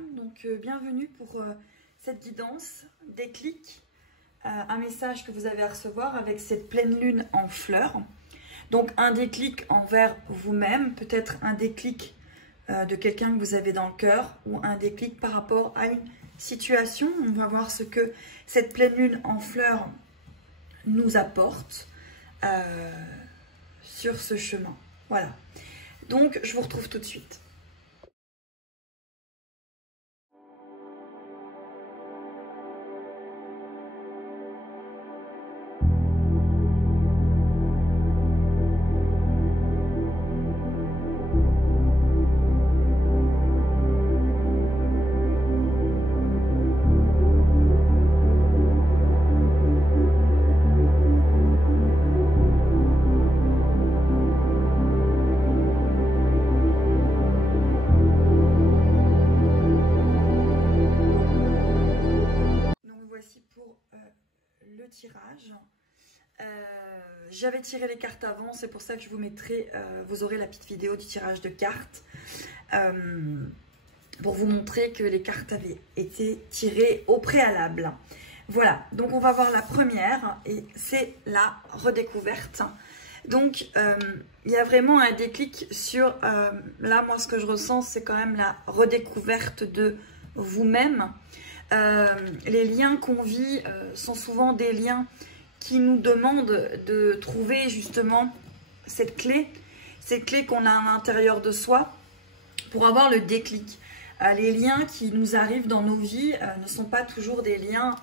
femmes, donc bienvenue pour cette guidance, déclic, un message que vous avez à recevoir avec cette pleine lune en fleurs. Donc un déclic envers vous-même, peut-être un déclic de quelqu'un que vous avez dans le cœur ou un déclic par rapport à une situation. On va voir ce que cette pleine lune en fleurs nous apporte sur ce chemin. Voilà. Donc je vous retrouve tout de suite. Tirage. J'avais tiré les cartes avant, c'est pour ça que je vous mettrai, vous aurez la petite vidéo du tirage de cartes pour vous montrer que les cartes avaient été tirées au préalable. Voilà, donc on va voir la première et c'est la redécouverte. Donc il y a vraiment un déclic sur, là moi ce que je ressens c'est quand même la redécouverte de vous-même. Les liens qu'on vit sont souvent des liens qui nous demandent de trouver justement cette clé qu'on a à l'intérieur de soi pour avoir le déclic. Les liens qui nous arrivent dans nos vies ne sont pas toujours des liens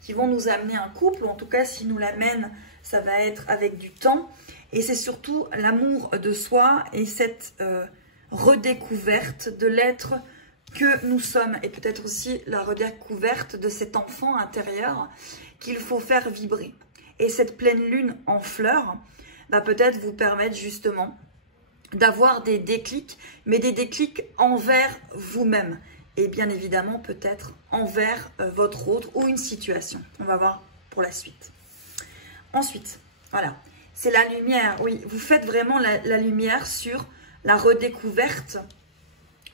qui vont nous amener un couple, ou en tout cas s'ils nous l'amènent, ça va être avec du temps. Et c'est surtout l'amour de soi et cette redécouverte de l'être que nous sommes, et peut-être aussi la redécouverte de cet enfant intérieur qu'il faut faire vibrer. Et cette pleine lune en fleurs va peut-être vous permettre justement d'avoir des déclics, mais des déclics envers vous-même. Et bien évidemment peut-être envers votre autre ou une situation. On va voir pour la suite. Ensuite, voilà, c'est la lumière. Oui, vous faites vraiment la lumière sur la redécouverte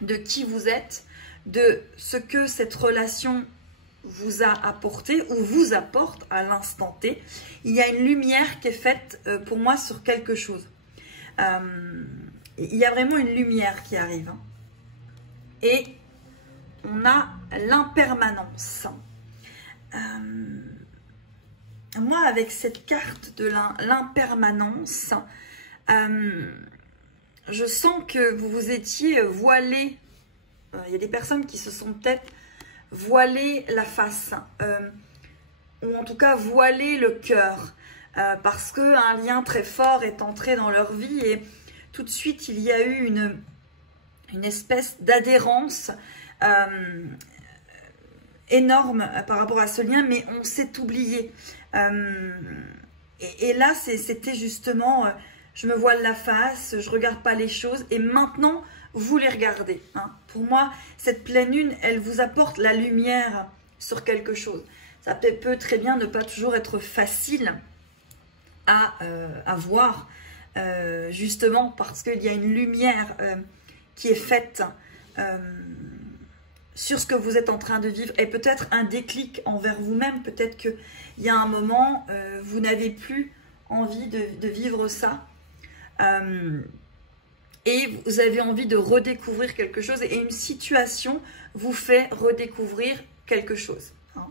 de qui vous êtes, de ce que cette relation vous a apporté ou vous apporte à l'instant T. Il y a une lumière qui est faite pour moi sur quelque chose. Il y a vraiment une lumière qui arrive. Et on a l'impermanence. Moi, avec cette carte de l'impermanence, je sens que vous vous étiez voilé. Il y a des personnes qui se sont peut-être voilées la face, ou en tout cas voilé le cœur, parce qu'un lien très fort est entré dans leur vie et tout de suite il y a eu une espèce d'adhérence énorme par rapport à ce lien, mais on s'est oublié. Et là, c'était justement... je me voile la face, je ne regarde pas les choses et maintenant, vous les regardez. Hein. Pour moi, cette pleine lune, elle vous apporte la lumière sur quelque chose. Ça peut très bien ne pas toujours être facile à voir, justement parce qu'il y a une lumière qui est faite sur ce que vous êtes en train de vivre et peut-être un déclic envers vous-même. Peut-être qu'il y a un moment, vous n'avez plus envie de vivre ça. Et vous avez envie de redécouvrir quelque chose et une situation vous fait redécouvrir quelque chose. Hein.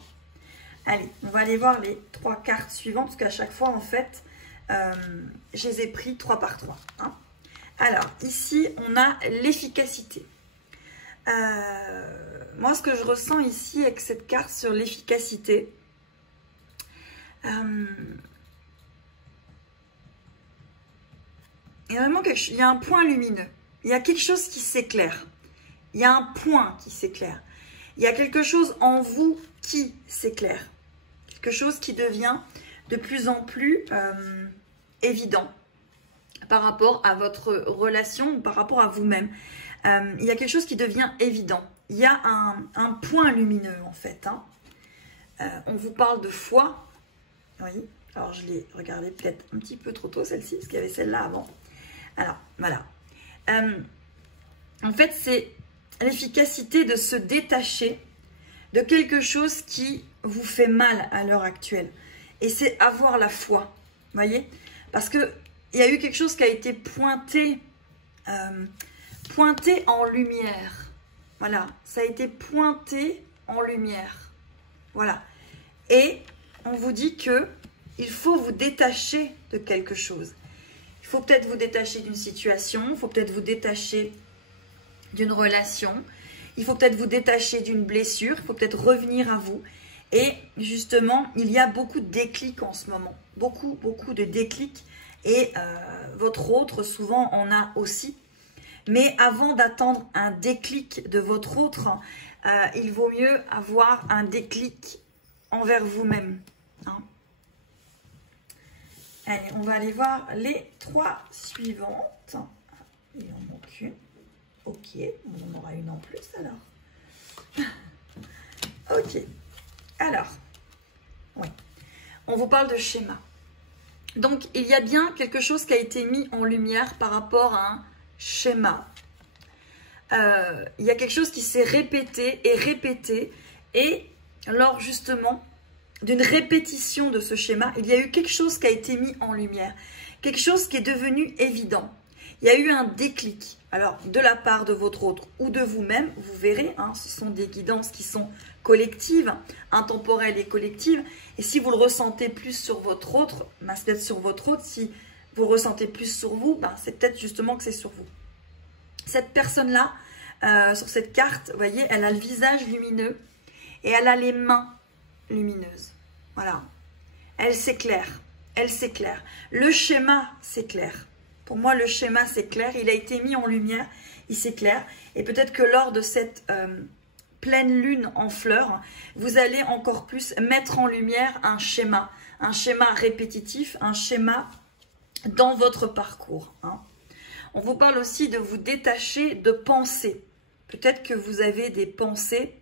Allez, on va aller voir les 3 cartes suivantes parce qu'à chaque fois, en fait, je les ai pris 3 par 3. Hein. Alors, ici, on a l'efficacité. Moi, ce que je ressens ici avec cette carte sur l'efficacité, il y a vraiment il y a un point lumineux. Il y a quelque chose qui s'éclaire. Il y a un point qui s'éclaire. Il y a quelque chose en vous qui s'éclaire. Quelque chose qui devient de plus en plus évident par rapport à votre relation ou par rapport à vous-même. Il y a quelque chose qui devient évident. Il y a un point lumineux en fait. Hein. On vous parle de foi. Oui. Alors je l'ai regardé peut-être un petit peu trop tôt celle-ci parce qu'il y avait celle-là avant. Alors, voilà. En fait, c'est l'efficacité de se détacher de quelque chose qui vous fait mal à l'heure actuelle. Et c'est avoir la foi, voyez? Parce qu'il y a eu quelque chose qui a été pointé en lumière. Voilà, ça a été pointé en lumière. Voilà. Et on vous dit que il faut vous détacher de quelque chose. Il faut peut-être vous détacher d'une situation, il faut peut-être vous détacher d'une relation, il faut peut-être vous détacher d'une blessure, il faut peut-être revenir à vous. Et justement, il y a beaucoup de déclics en ce moment. Beaucoup de déclics. Et votre autre, souvent, en a aussi. Mais avant d'attendre un déclic de votre autre, il vaut mieux avoir un déclic envers vous-même. Hein. Allez, on va aller voir les 3 suivantes. Il en manque une. Ok, on en aura une en plus alors. Ok. Alors, oui, on vous parle de schéma. Donc, il y a bien quelque chose qui a été mis en lumière par rapport à un schéma. Il y a quelque chose qui s'est répété, et lors justement d'une répétition de ce schéma, il y a eu quelque chose qui a été mis en lumière, quelque chose qui est devenu évident. Il y a eu un déclic, alors de la part de votre autre ou de vous-même, vous verrez, hein, ce sont des guidances qui sont collectives, intemporelles et collectives, et si vous le ressentez plus sur votre autre, ben c'est peut-être sur votre autre, si vous le ressentez plus sur vous, ben c'est peut-être justement que c'est sur vous. Cette personne-là, sur cette carte, vous voyez, elle a le visage lumineux et elle a les mains lumineuses. Voilà. Elle s'éclaire. Elle s'éclaire. Le schéma s'éclaire. Pour moi, le schéma s'éclaire. Il a été mis en lumière. Il s'éclaire. Et peut-être que lors de cette pleine lune en fleurs, vous allez encore plus mettre en lumière un schéma répétitif, un schéma dans votre parcours. Hein. On vous parle aussi de vous détacher de pensées. Peut-être que vous avez des pensées,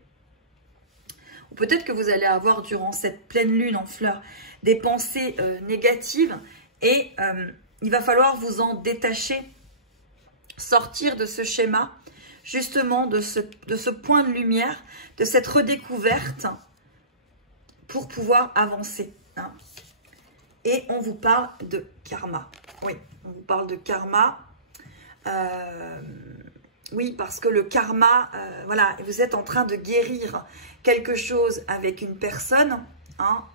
ou peut-être que vous allez avoir durant cette pleine lune en fleurs des pensées négatives, et il va falloir vous en détacher, sortir de ce schéma, justement de ce point de lumière, de cette redécouverte, pour pouvoir avancer. Hein. Et on vous parle de karma. Oui, on vous parle de karma. Oui, parce que le karma, voilà, vous êtes en train de guérir quelque chose avec une personne. Hein,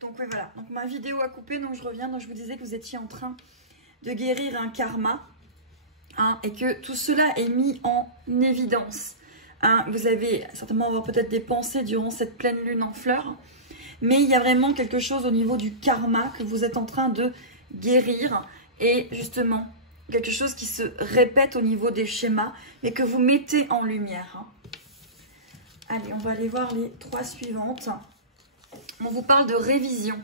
donc oui, voilà. Donc ma vidéo a coupé, donc je reviens. Donc je vous disais que vous étiez en train de guérir un karma, hein, et que tout cela est mis en évidence. Hein. Vous avez certainement avoir peut-être des pensées durant cette pleine lune en fleurs, mais il y a vraiment quelque chose au niveau du karma que vous êtes en train de guérir, et justement quelque chose qui se répète au niveau des schémas et que vous mettez en lumière. Hein. Allez, on va aller voir les 3 suivantes. On vous parle de révision.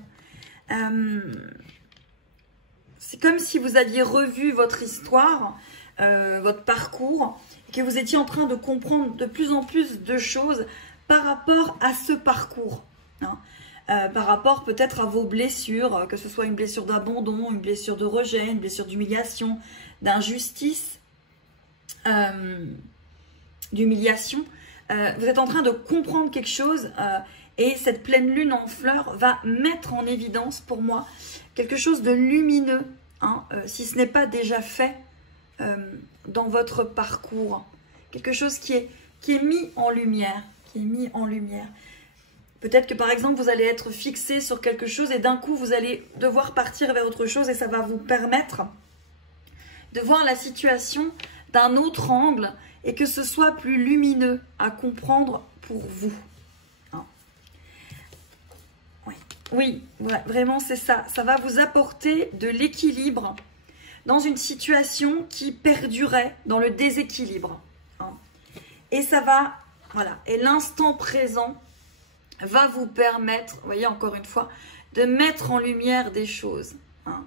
C'est comme si vous aviez revu votre histoire, votre parcours, et que vous étiez en train de comprendre de plus en plus de choses par rapport à ce parcours. Hein. Par rapport peut-être à vos blessures, que ce soit une blessure d'abandon, une blessure de rejet, une blessure d'humiliation, d'injustice, d'humiliation. Vous êtes en train de comprendre quelque chose, et cette pleine lune en fleurs va mettre en évidence pour moi quelque chose de lumineux, hein, si ce n'est pas déjà fait dans votre parcours. Quelque chose qui est mis en lumière, Peut-être que par exemple, vous allez être fixé sur quelque chose et d'un coup, vous allez devoir partir vers autre chose, et ça va vous permettre de voir la situation d'un autre angle et que ce soit plus lumineux à comprendre pour vous. Hein. Oui, ouais, vraiment c'est ça. Ça va vous apporter de l'équilibre dans une situation qui perdurait dans le déséquilibre. Hein. Et ça va, voilà, et l'instant présent va vous permettre, vous voyez encore une fois, de mettre en lumière des choses. Hein.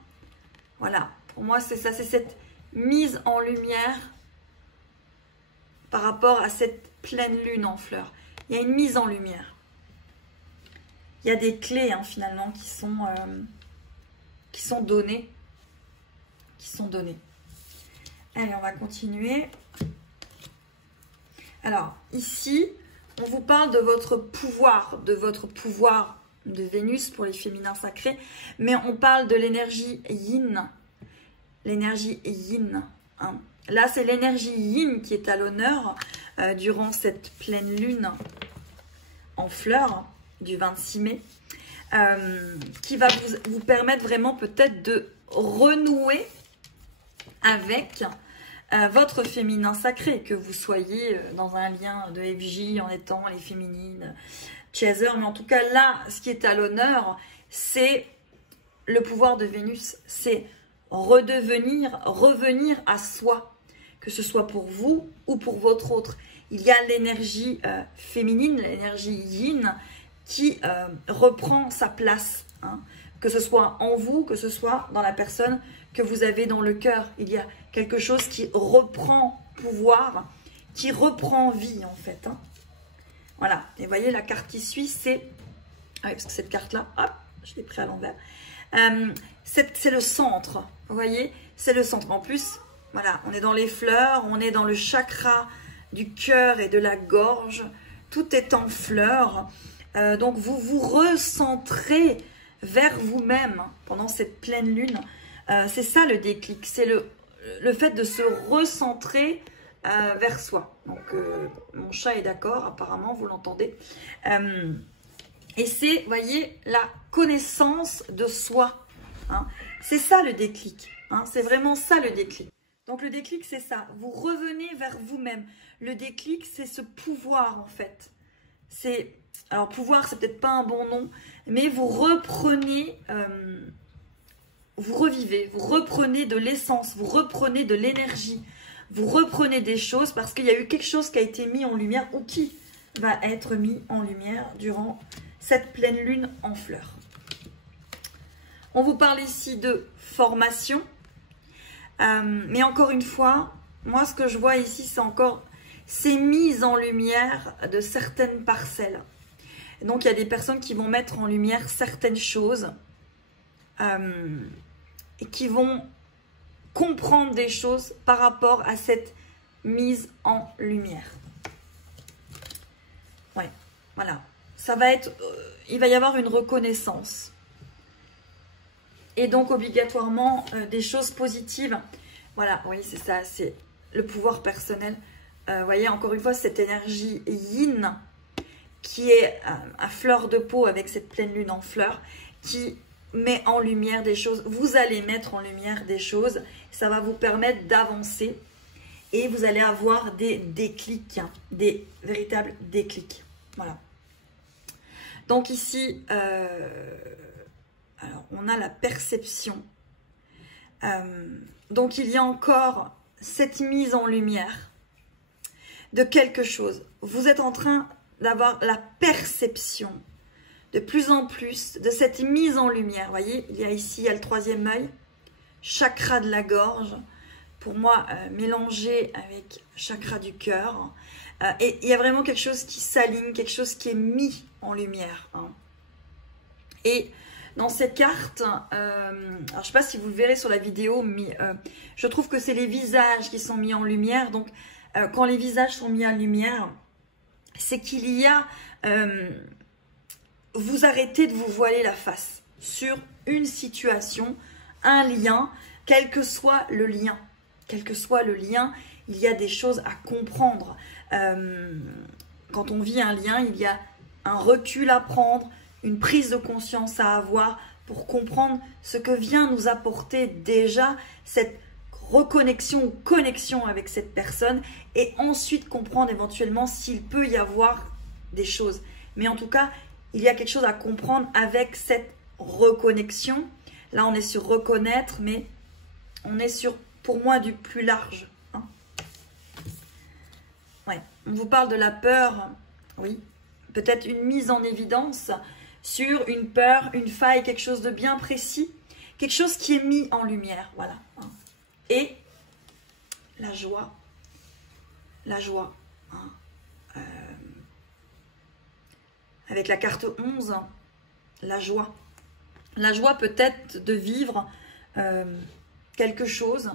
Voilà, pour moi c'est ça, c'est cette mise en lumière par rapport à cette pleine lune en fleurs. Il y a une mise en lumière. Il y a des clés, hein, finalement qui sont données. Allez, on va continuer. Alors, ici, on vous parle de votre pouvoir de Vénus pour les féminins sacrés, mais on parle de l'énergie yin. L'énergie yin. Hein. Là, c'est l'énergie yin qui est à l'honneur durant cette pleine lune en fleurs du 26 mai, qui va vous permettre vraiment peut-être de renouer avec votre féminin sacré, que vous soyez dans un lien de FJ en étant les féminines, chaser, mais en tout cas là, ce qui est à l'honneur, c'est le pouvoir de Vénus, c'est revenir à soi, que ce soit pour vous ou pour votre autre. Il y a l'énergie féminine, l'énergie yin, qui reprend sa place, hein, que ce soit en vous, que ce soit dans la personne que vous avez dans le cœur. Il y a quelque chose qui reprend pouvoir, qui reprend vie en fait. Hein. Voilà, et vous voyez la carte qui suit, c'est... Ah oui, parce que cette carte-là, hop, je l'ai pris à l'envers. C'est le centre, vous voyez, c'est le centre. En plus, voilà, on est dans les fleurs, on est dans le chakra du cœur et de la gorge. Tout est en fleurs. Donc, vous vous recentrez vers vous-même pendant cette pleine lune. C'est ça le déclic, c'est le fait de se recentrer vers soi. Donc, mon chat est d'accord, apparemment, vous l'entendez. Et c'est, vous voyez, la connaissance de soi. Hein. C'est ça le déclic. Hein. C'est vraiment ça le déclic. Donc, le déclic, c'est ça. Vous revenez vers vous-même. Le déclic, c'est ce pouvoir, en fait. Alors, pouvoir, c'est peut-être pas un bon nom, mais vous reprenez... vous revivez, vous reprenez de l'essence, vous reprenez de l'énergie, vous reprenez des choses parce qu'il y a eu quelque chose qui a été mis en lumière ou qui va être mis en lumière durant cette pleine lune en fleurs. On vous parle ici de formation, mais encore une fois, moi ce que je vois ici c'est encore ces mises en lumière de certaines parcelles. Donc il y a des personnes qui vont mettre en lumière certaines choses et qui vont comprendre des choses par rapport à cette mise en lumière. Ouais, voilà. Ça va être, il va y avoir une reconnaissance. Et donc, obligatoirement, des choses positives. Voilà, oui, c'est ça, c'est le pouvoir personnel. Vous voyez, encore une fois, cette énergie yin qui est à fleur de peau avec cette pleine lune en fleurs, qui met en lumière des choses. Vous allez mettre en lumière des choses. Ça va vous permettre d'avancer. Et vous allez avoir des déclics, des véritables déclics. Voilà. Donc ici, alors on a la perception. Donc il y a encore cette mise en lumière de quelque chose. Vous êtes en train d'avoir la perception de plus en plus de cette mise en lumière. Vous voyez, il y a ici, il y a le troisième œil, chakra de la gorge. Pour moi, mélangé avec chakra du cœur. Et il y a vraiment quelque chose qui s'aligne, quelque chose qui est mis en lumière. Hein. Et dans cette carte, alors je ne sais pas si vous le verrez sur la vidéo, mais je trouve que c'est les visages qui sont mis en lumière. Donc, quand les visages sont mis en lumière, c'est qu'il y a... vous arrêtez de vous voiler la face sur une situation, un lien, quel que soit le lien. Quel que soit le lien, il y a des choses à comprendre. Quand on vit un lien, il y a un recul à prendre, une prise de conscience à avoir pour comprendre ce que vient nous apporter déjà cette reconnexion ou connexion avec cette personne et ensuite comprendre éventuellement s'il peut y avoir des choses. Mais en tout cas, il y a quelque chose à comprendre avec cette reconnexion. Là, on est sur reconnaître, mais on est sur, pour moi, du plus large. Hein. Ouais. On vous parle de la peur, oui. Peut-être une mise en évidence sur une peur, une faille, quelque chose de bien précis. Quelque chose qui est mis en lumière, voilà. Hein. Et la joie. La joie. Hein. Avec la carte 11, la joie. La joie peut-être de vivre quelque chose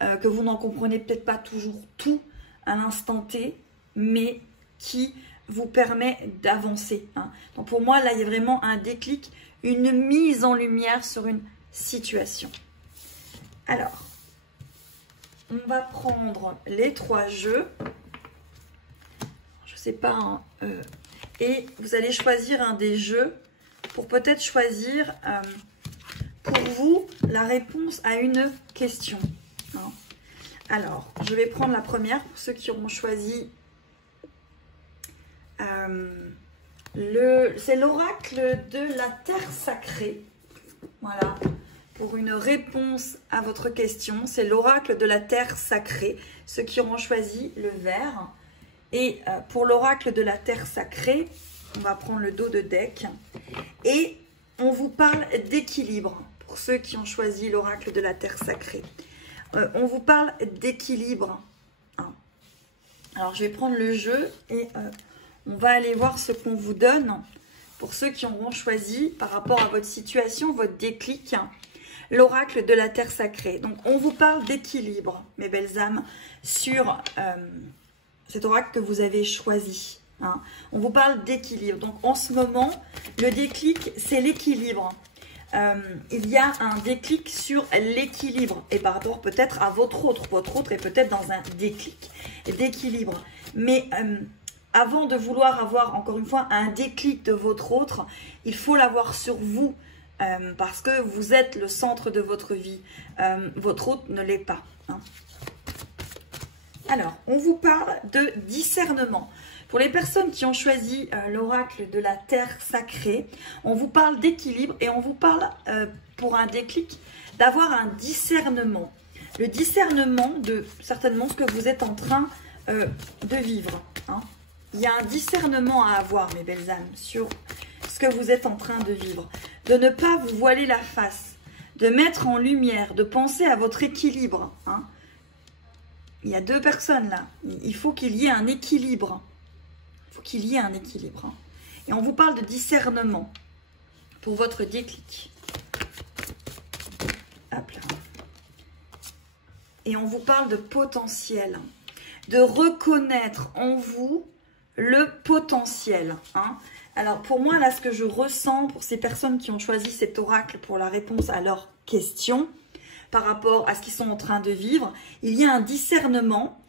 que vous n'en comprenez peut-être pas toujours tout à l'instant T, mais qui vous permet d'avancer. Hein. Donc pour moi, là, il y a vraiment un déclic, une mise en lumière sur une situation. Alors, on va prendre les 3 jeux. Je sais pas, hein, et vous allez choisir un des jeux pour peut-être choisir pour vous la réponse à une question. Hein. Alors, je vais prendre la première pour ceux qui auront choisi. C'est l'oracle de la terre sacrée. Voilà. Pour une réponse à votre question, c'est l'oracle de la terre sacrée. Ceux qui auront choisi le vert. Et pour l'oracle de la terre sacrée, on va prendre le dos de deck. Et on vous parle d'équilibre. Pour ceux qui ont choisi l'oracle de la terre sacrée. On vous parle d'équilibre. Hein. Alors, je vais prendre le jeu et on va aller voir ce qu'on vous donne. Pour ceux qui auront choisi, par rapport à votre situation, votre déclic, l'oracle de la terre sacrée. Donc, on vous parle d'équilibre, mes belles âmes, sur cet oracle que vous avez choisi. Hein. On vous parle d'équilibre. Donc, en ce moment, le déclic, c'est l'équilibre. Il y a un déclic sur l'équilibre et par rapport peut-être à votre autre. Votre autre est peut-être dans un déclic d'équilibre. Mais avant de vouloir avoir, encore une fois, un déclic de votre autre, il faut l'avoir sur vous parce que vous êtes le centre de votre vie. Votre autre ne l'est pas. Hein. Alors, on vous parle de discernement. Pour les personnes qui ont choisi l'oracle de la terre sacrée, on vous parle d'équilibre et on vous parle, pour un déclic, d'avoir un discernement. Le discernement de certainement ce que vous êtes en train de vivre. Hein. Il y a un discernement à avoir, mes belles âmes, sur ce que vous êtes en train de vivre. De ne pas vous voiler la face, de mettre en lumière, de penser à votre équilibre. Hein. Il y a 2 personnes là. Il faut qu'il y ait un équilibre. Il faut qu'il y ait un équilibre. Hein. Et on vous parle de discernement pour votre déclic. Hop là. Et on vous parle de potentiel. De reconnaître en vous le potentiel. Hein. Alors pour moi, là, ce que je ressens pour ces personnes qui ont choisi cet oracle pour la réponse à leurs questions, par rapport à ce qu'ils sont en train de vivre, il y a un discernement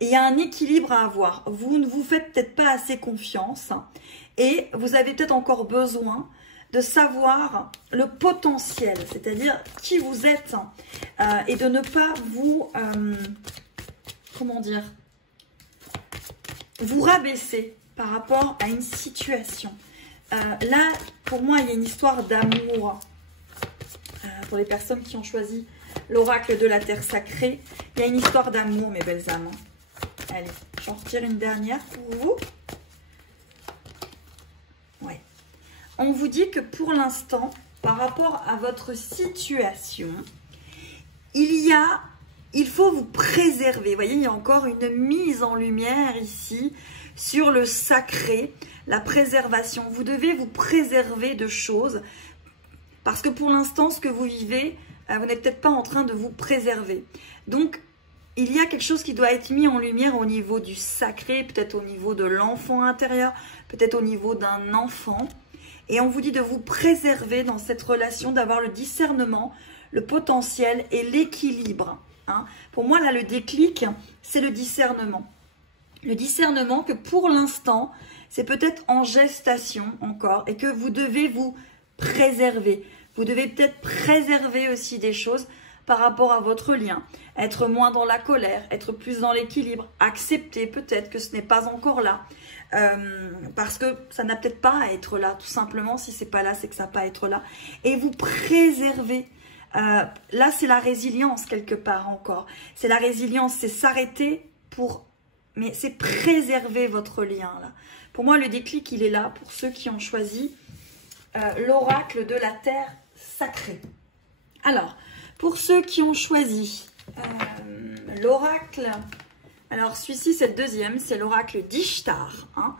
et il y a un équilibre à avoir. Vous ne vous faites peut-être pas assez confiance et vous avez peut-être encore besoin de savoir le potentiel, c'est-à-dire qui vous êtes et de ne pas vous, comment dire, vous rabaisser par rapport à une situation. Là, pour moi, il y a une histoire d'amour pour les personnes qui ont choisi l'oracle de la terre sacrée. Il y a une histoire d'amour, mes belles âmes. Allez, j'en retire une dernière pour vous. Ouais. On vous dit que pour l'instant, par rapport à votre situation, il faut vous préserver. Vous voyez, il y a encore une mise en lumière ici sur le sacré, la préservation. Vous devez vous préserver de choses parce que pour l'instant, ce que vous vivez, vous n'êtes peut-être pas en train de vous préserver. Donc, il y a quelque chose qui doit être mis en lumière au niveau du sacré, peut-être au niveau de l'enfant intérieur, peut-être au niveau d'un enfant. Et on vous dit de vous préserver dans cette relation, d'avoir le discernement, le potentiel et l'équilibre. Hein. Pour moi, là, le déclic, c'est le discernement. Le discernement que pour l'instant, c'est peut-être en gestation encore et que vous devez vous préserver. Vous devez peut-être préserver aussi des choses par rapport à votre lien. Être moins dans la colère, être plus dans l'équilibre, accepter peut-être que ce n'est pas encore là. Parce que ça n'a peut-être pas à être là, tout simplement. Si c'est pas là, c'est que ça n'a pas à être là. Et vous préserver. Là, c'est la résilience quelque part encore. C'est la résilience, c'est s'arrêter pour... Mais c'est préserver votre lien là. Pour moi, le déclic, il est là pour ceux qui ont choisi l'oracle de la terre sacrée. Alors, pour ceux qui ont choisi l'oracle, alors celui-ci c'est le deuxième, c'est l'oracle d'Ishtar, hein,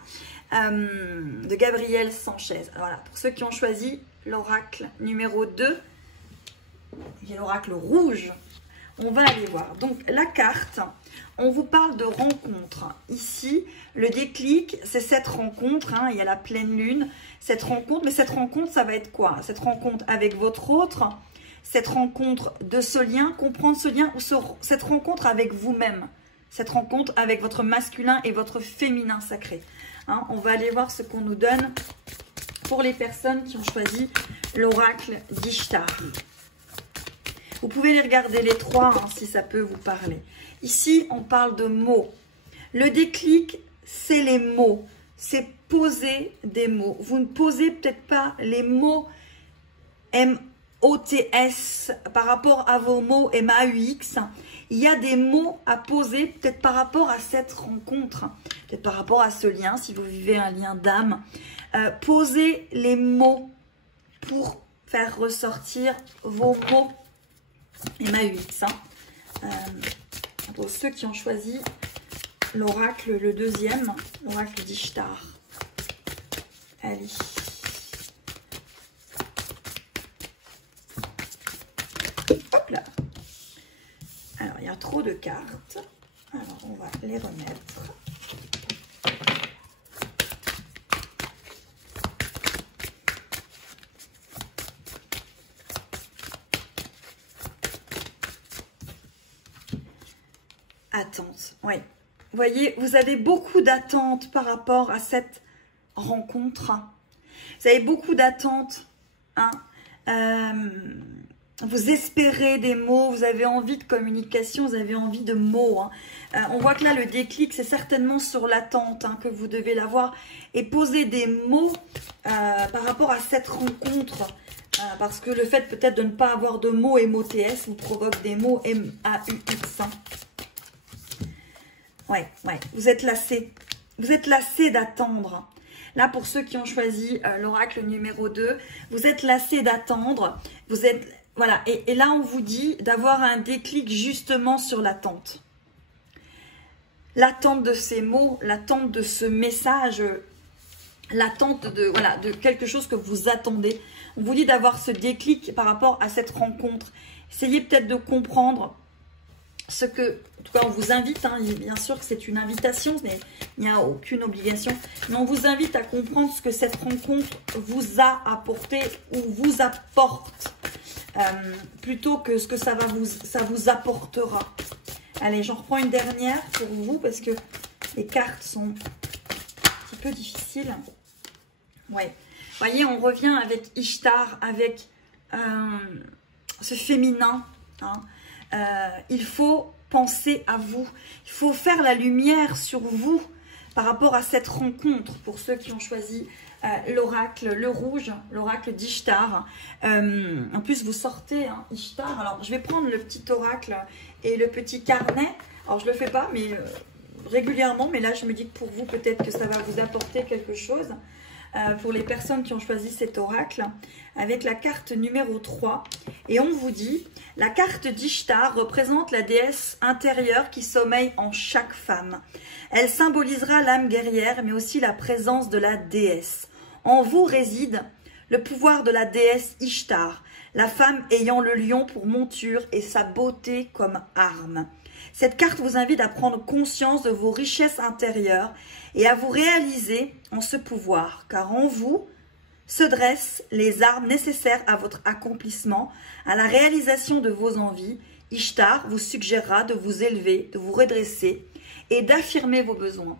de Gabriel Sanchez. Voilà, pour ceux qui ont choisi l'oracle numéro 2, il y a l'oracle rouge. On va aller voir. Donc la carte, on vous parle de rencontre. Ici, le déclic, c'est cette rencontre. Hein, il y a la pleine lune, cette rencontre. Mais cette rencontre, ça va être quoi? Cette rencontre avec votre autre, cette rencontre de ce lien, comprendre ce lien, ou cette rencontre avec vous-même. Cette rencontre avec votre masculin et votre féminin sacré. Hein, on va aller voir ce qu'on nous donne pour les personnes qui ont choisi l'oracle d'Ishtar. Vous pouvez les regarder les trois hein, si ça peut vous parler. Ici, on parle de mots. Le déclic, c'est les mots. C'est poser des mots. Vous ne posez peut-être pas les mots M-O-T-S par rapport à vos mots M-A-U-X. Il y a des mots à poser peut-être par rapport à cette rencontre. Peut-être par rapport à ce lien, si vous vivez un lien d'âme. Posez les mots pour faire ressortir vos mots M-A-U-X. Pour ceux qui ont choisi l'oracle, le deuxième, l'oracle d'Ishtar. Allez. Hop là. Alors, il y a trop de cartes. Alors, on va les remettre. Attente, oui. Vous voyez, vous avez beaucoup d'attentes par rapport à cette rencontre. Vous avez beaucoup d'attentes. Hein. Vous espérez des mots, vous avez envie de communication, vous avez envie de mots. Hein. On voit que là, le déclic, c'est certainement sur l'attente hein, que vous devez l'avoir. Et poser des mots par rapport à cette rencontre. Parce que le fait peut-être de ne pas avoir de mots M-O-T-S vous provoque des mots M-A-U-X. Hein. Ouais, vous êtes lassé. Vous êtes lassé d'attendre. Là, pour ceux qui ont choisi l'oracle numéro 2, vous êtes lassé d'attendre. Vous êtes, voilà, et là, on vous dit d'avoir un déclic justement sur l'attente. L'attente de ces mots, l'attente de ce message, l'attente de quelque chose que vous attendez. On vous dit d'avoir ce déclic par rapport à cette rencontre. Essayez peut-être de comprendre ce que, en tout cas on vous invite, hein, bien sûr que c'est une invitation, mais il n'y a aucune obligation, mais on vous invite à comprendre ce que cette rencontre vous a apporté ou vous apporte, plutôt que ce que ça vous apportera. Allez, j'en reprends une dernière pour vous, parce que les cartes sont un petit peu difficiles. Ouais, vous voyez, on revient avec Ishtar, avec ce féminin, hein. Il faut penser à vous, il faut faire la lumière sur vous par rapport à cette rencontre. Pour ceux qui ont choisi l'oracle, le rouge, l'oracle d'Ishtar. En plus, vous sortez hein, Ishtar. Alors, je vais prendre le petit oracle et le petit carnet. Alors, je ne le fais pas, mais régulièrement. Mais là, je me dis que pour vous, peut-être que ça va vous apporter quelque chose. Pour les personnes qui ont choisi cet oracle, avec la carte numéro 3. Et on vous dit, la carte d'Ishtar représente la déesse intérieure qui sommeille en chaque femme. Elle symbolisera l'âme guerrière, mais aussi la présence de la déesse. En vous réside le pouvoir de la déesse Ishtar, la femme ayant le lion pour monture et sa beauté comme arme. Cette carte vous invite à prendre conscience de vos richesses intérieures et à vous réaliser en ce pouvoir, car en vous se dressent les armes nécessaires à votre accomplissement, à la réalisation de vos envies. Ishtar vous suggérera de vous élever, de vous redresser et d'affirmer vos besoins.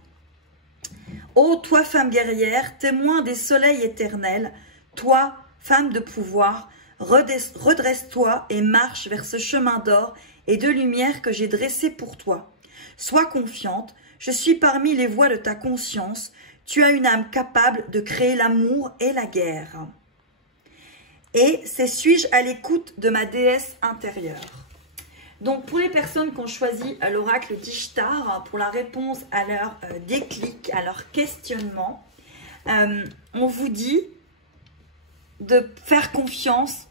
Ô toi, femme guerrière, témoin des soleils éternels, toi, femme de pouvoir, redresse-toi et marche vers ce chemin d'or et de lumière que j'ai dressé pour toi. Sois confiante, je suis parmi les voix de ta conscience, tu as une âme capable de créer l'amour et la guerre. Et c'est suis-je à l'écoute de ma déesse intérieure. Donc pour les personnes qui ont choisi l'oracle d'Ishtar, pour la réponse à leur déclic, à leur questionnement, on vous dit de faire confiance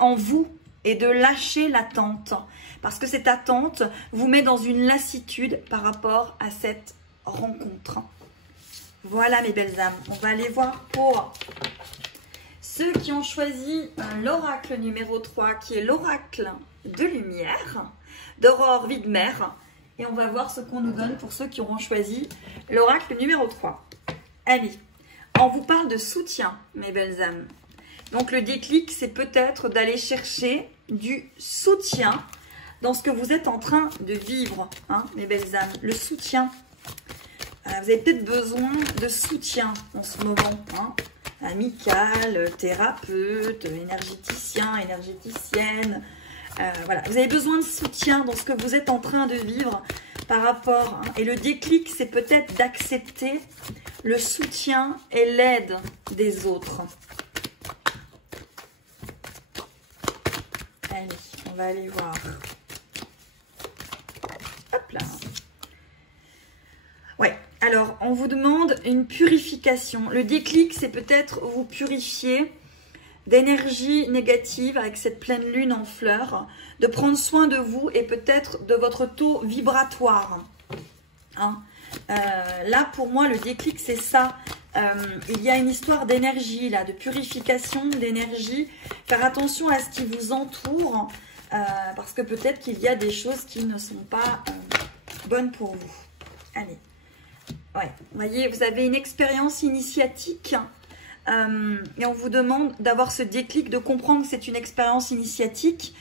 en vous et de lâcher l'attente. Parce que cette attente vous met dans une lassitude par rapport à cette rencontre. Voilà mes belles âmes. On va aller voir pour ceux qui ont choisi l'oracle numéro 3, qui est l'oracle de lumière, d'Aurore Widmer. Et on va voir ce qu'on nous donne pour ceux qui auront choisi l'oracle numéro 3. Allez, on vous parle de soutien, mes belles âmes. Donc le déclic, c'est peut-être d'aller chercher du soutien dans ce que vous êtes en train de vivre, hein, mes belles âmes. Le soutien. Vous avez peut-être besoin de soutien en ce moment, hein. Amical, thérapeute, énergéticien, énergéticienne. Voilà, vous avez besoin de soutien dans ce que vous êtes en train de vivre par rapport. Hein, et le déclic, c'est peut-être d'accepter le soutien et l'aide des autres. Allez, on va aller voir. Hop là. Ouais, alors on vous demande une purification. Le déclic, c'est peut-être vous purifier d'énergie négative avec cette pleine lune en fleurs, de prendre soin de vous et peut-être de votre taux vibratoire. Hein, là, pour moi, le déclic, c'est ça. Il y a une histoire d'énergie, là, de purification d'énergie. Faire attention à ce qui vous entoure, parce que peut-être qu'il y a des choses qui ne sont pas bonnes pour vous. Allez. Ouais, vous voyez, vous avez une expérience initiatique et on vous demande d'avoir ce déclic, de comprendre que c'est une expérience initiatique,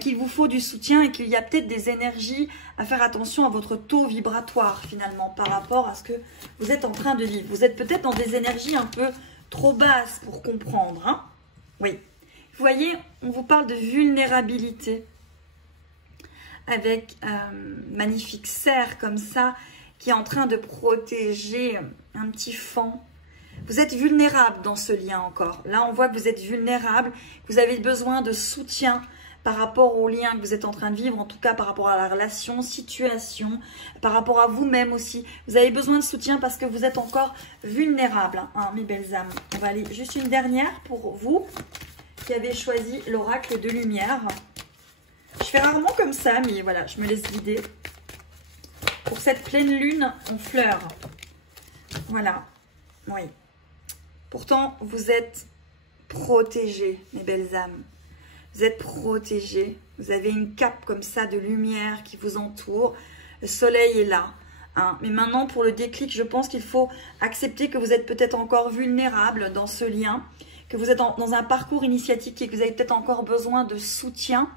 qu'il vous faut du soutien et qu'il y a peut-être des énergies à faire attention à votre taux vibratoire finalement par rapport à ce que vous êtes en train de vivre. Vous êtes peut-être dans des énergies un peu trop basses pour comprendre. Hein, oui. Vous voyez, on vous parle de vulnérabilité avec magnifique cerf comme ça qui est en train de protéger un petit fan. Vous êtes vulnérable dans ce lien encore. Là, on voit que vous êtes vulnérable, que vous avez besoin de soutien par rapport au lien que vous êtes en train de vivre, en tout cas par rapport à la relation, situation, par rapport à vous-même aussi. Vous avez besoin de soutien parce que vous êtes encore vulnérable, hein, mes belles âmes. On va aller juste une dernière pour vous qui avez choisi l'oracle de lumière. Je fais rarement comme ça, mais voilà, je me laisse guider. Pour cette pleine lune en fleurs. Voilà. Oui. Pourtant, vous êtes protégés, mes belles âmes. Vous êtes protégés. Vous avez une cape comme ça de lumière qui vous entoure. Le soleil est là. Hein. Mais maintenant, pour le déclic, je pense qu'il faut accepter que vous êtes peut-être encore vulnérable dans ce lien, que vous êtes dans un parcours initiatique et que vous avez peut-être encore besoin de soutien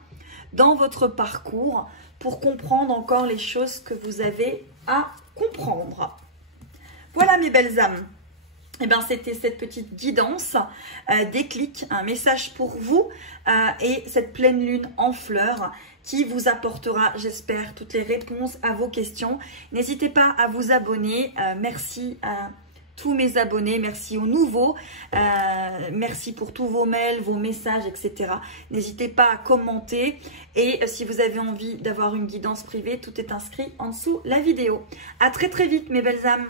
dans votre parcours pour comprendre encore les choses que vous avez à comprendre. Voilà mes belles âmes. Eh bien, c'était cette petite guidance, déclic, un message pour vous et cette pleine lune en fleurs qui vous apportera, j'espère, toutes les réponses à vos questions. N'hésitez pas à vous abonner. Merci à tous mes abonnés, merci aux nouveaux, merci pour tous vos mails, vos messages, etc. N'hésitez pas à commenter et si vous avez envie d'avoir une guidance privée, tout est inscrit en dessous la vidéo. À très très vite mes belles âmes.